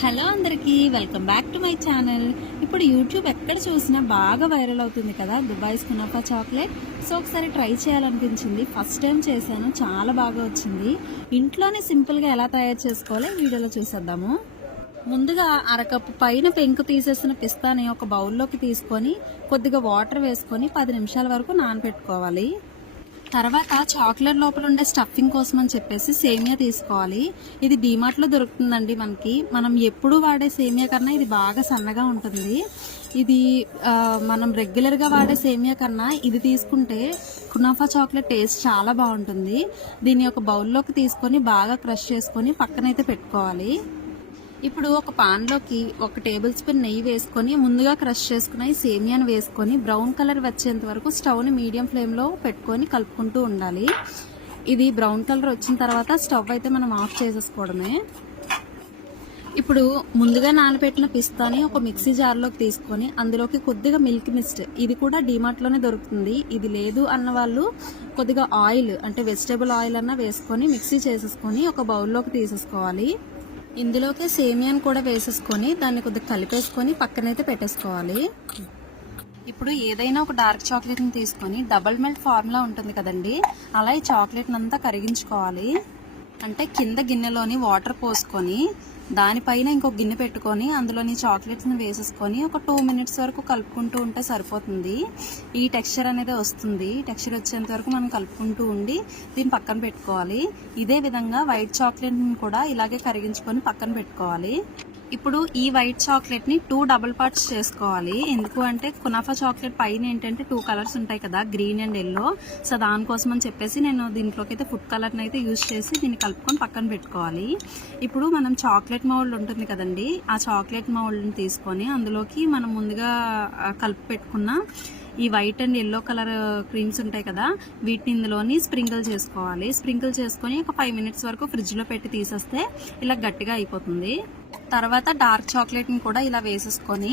Hello అందరికీ welcome back to my channel. ఇప్పుడు YouTube ఎక్కడ చూసినా బాగా వైరల్ అవుతుంది కదా దుబాయ్స్ కునాఫా చాక్లెట్. సో ఒకసారి ట్రై చేయాలనిపించింది. ఫస్ట్ టైం చేశాను, చాలా బాగా వచ్చింది. ఇంట్లోనే సింపుల్గా ఎలా తయారు చేసుకోవాలో వీడియోలో చూసేద్దాము. ముందుగా అరకప్పు పైన పెంకు తీసేసిన పిస్తాని ఒక బౌల్లోకి తీసుకొని కొద్దిగా వాటర్ వేసుకొని 10 నిమిషాల వరకు నానబెట్టుకోవాలి. తర్వాత చాక్లెట్ లోపల ఉండే స్టఫింగ్ కోసం అని చెప్పేసి సేమియా తీసుకోవాలి. ఇది డీమార్ట్లో దొరుకుతుందండి. మనం ఎప్పుడు వాడే సేమియా కన్నా ఇది బాగా సన్నగా ఉంటుంది. ఇది మనం రెగ్యులర్గా వాడే సేమియా కన్నా ఇది తీసుకుంటే కునాఫా చాక్లెట్ టేస్ట్ చాలా బాగుంటుంది. దీన్ని ఒక బౌల్లోకి తీసుకొని బాగా క్రష్ చేసుకొని పక్కనైతే పెట్టుకోవాలి. ఇప్పుడు ఒక పాన్లోకి 1 టేబుల్ స్పూన్ నెయ్యి వేసుకొని ముందుగా క్రష్ చేసుకున్న ఈ సేమియాను వేసుకొని బ్రౌన్ కలర్ వచ్చేంత వరకు స్టవ్ని మీడియం ఫ్లేమ్లో పెట్టుకొని కలుపుకుంటూ ఉండాలి. ఇది బ్రౌన్ కలర్ వచ్చిన తర్వాత స్టవ్ అయితే మనం ఆఫ్ చేసేసుకోవడమే. ఇప్పుడు ముందుగా నానబెట్టిన పిస్తాని ఒక మిక్సీ జార్లోకి తీసుకొని అందులోకి కొద్దిగా మిల్క్ మిస్ట్, ఇది కూడా డీమార్ట్లోనే దొరుకుతుంది. ఇది లేదు అన్న వాళ్ళు కొద్దిగా ఆయిల్ అంటే వెజిటేబుల్ ఆయిల్ అన్న వేసుకొని మిక్సీ చేసేసుకొని ఒక బౌల్లోకి తీసేసుకోవాలి. ఇందులోకి సేమియాను కూడా వేసేసుకొని దాన్ని కొద్దిగా కలిపేసుకొని పక్కనైతే పెట్టేసుకోవాలి. ఇప్పుడు ఏదైనా ఒక డార్క్ చాక్లెట్ని తీసుకొని డబుల్ మెల్ట్ ఫార్ములా ఉంటుంది కదండి, అలా ఈ చాక్లెట్ని అంతా కరిగించుకోవాలి. అంటే కింద గిన్నెలోని వాటర్ పోసుకొని దానిపైన ఇంకొక గిన్నె పెట్టుకొని అందులోని చాక్లెట్స్ని వేసేసుకొని ఒక 2 మినిట్స్ వరకు కలుపుకుంటూ ఉంటే సరిపోతుంది. ఈ టెక్స్చర్ అనేది వస్తుంది. టెక్స్చర్ వచ్చేంత వరకు మనం కలుపుకుంటూ ఉండి దీన్ని పక్కన పెట్టుకోవాలి. ఇదే విధంగా వైట్ చాక్లెట్ని కూడా ఇలాగే కరిగించుకొని పక్కన పెట్టుకోవాలి. ఇప్పుడు ఈ వైట్ చాక్లెట్ని 2 డబుల్ పార్ట్స్ చేసుకోవాలి. ఎందుకు అంటే కునాఫా చాక్లెట్ పైన ఏంటంటే 2 కలర్స్ ఉంటాయి కదా, గ్రీన్ అండ్ ఎల్లో. సో దానికోసం అని చెప్పేసి నేను దీంట్లోకి అయితే ఫుడ్ కలర్ని అయితే యూజ్ చేసి దీన్ని కలుపుకొని పక్కన పెట్టుకోవాలి. ఇప్పుడు మనం చాక్లెట్ మౌల్డ్ ఉంటుంది కదండి, ఆ చాక్లెట్ మౌల్డ్ని తీసుకొని అందులోకి మనం ముందుగా కలిపి పెట్టుకున్న ఈ white and yellow colour creams ఉంటాయి కదా, వీటిని ఇందులోని స్ప్రింకిల్ చేసుకోవాలి. స్ప్రింకిల్ చేసుకొని ఒక 5 మినిట్స్ వరకు ఫ్రిడ్జ్లో పెట్టి తీసేస్తే ఇలా గట్టిగా అయిపోతుంది. తర్వాత డార్క్ చాక్లెట్ని కూడా ఇలా వేసేసుకొని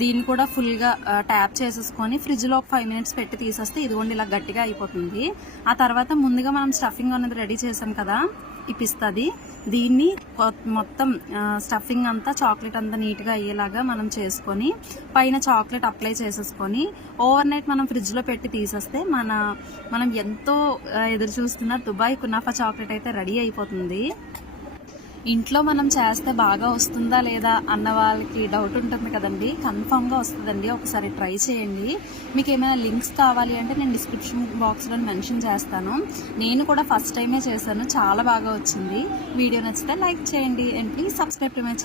దీన్ని కూడా ఫుల్గా ట్యాప్ చేసేసుకొని ఫ్రిడ్జ్లో ఒక 5 మినిట్స్ పెట్టి తీసేస్తే ఇదిగోండి ఇలా గట్టిగా అయిపోతుంది. ఆ తర్వాత ముందుగా మనం స్టఫింగ్ అనేది రెడీ చేసాం కదా, ఈ పిస్తాది, దీన్ని మొత్తం స్టఫింగ్ అంతా చాక్లెట్ అంతా నీట్గా అయ్యేలాగా మనం చేసుకొని పైన చాక్లెట్ అప్లై చేసేసుకొని ఓవర్ నైట్ మనం ఫ్రిడ్జ్లో పెట్టి తీసేస్తే మనం ఎంతో ఎదురు చూస్తున్న దుబాయ్ కునాఫా చాక్లెట్ అయితే రెడీ అయిపోతుంది. ఇంట్లో మనం చేస్తే బాగా వస్తుందా లేదా అన్న వాళ్ళకి డౌట్ ఉంటుంది కదండి, కన్ఫామ్గా వస్తుందండి. ఒకసారి ట్రై చేయండి. మీకు ఏమైనా లింక్స్ కావాలి అంటే నేను డిస్క్రిప్షన్ బాక్స్లో మెన్షన్ చేస్తాను. నేను కూడా ఫస్ట్ టైమే చేశాను, చాలా బాగా వచ్చింది. వీడియో నచ్చితే లైక్ చేయండి and please subscribe to my channel.